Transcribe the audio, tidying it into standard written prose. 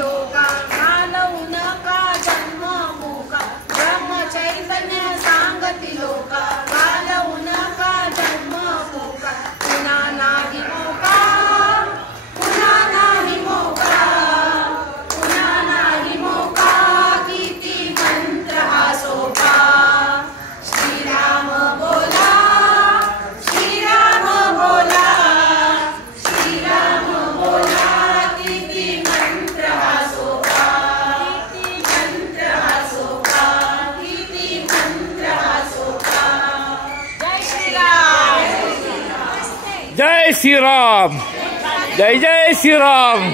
त्रिलोका घालवू नका जन्म मुका ब्रह्मचैतन्य सांगती लोका घालवू नका जन्म मुका पुन्हा नाही मोका पुन्हा नाही मोका पुन्हा नाही मोका किती मंत्र हा सोपा श्रीराम बोला श्रीराम बोला श्रीराम बोला किती मंत्र हा सोपा किती मंत्र हा सोपा किती मंत्र हा सोपा जय श्रीराम जय श्रीराम जय जय श्रीराम।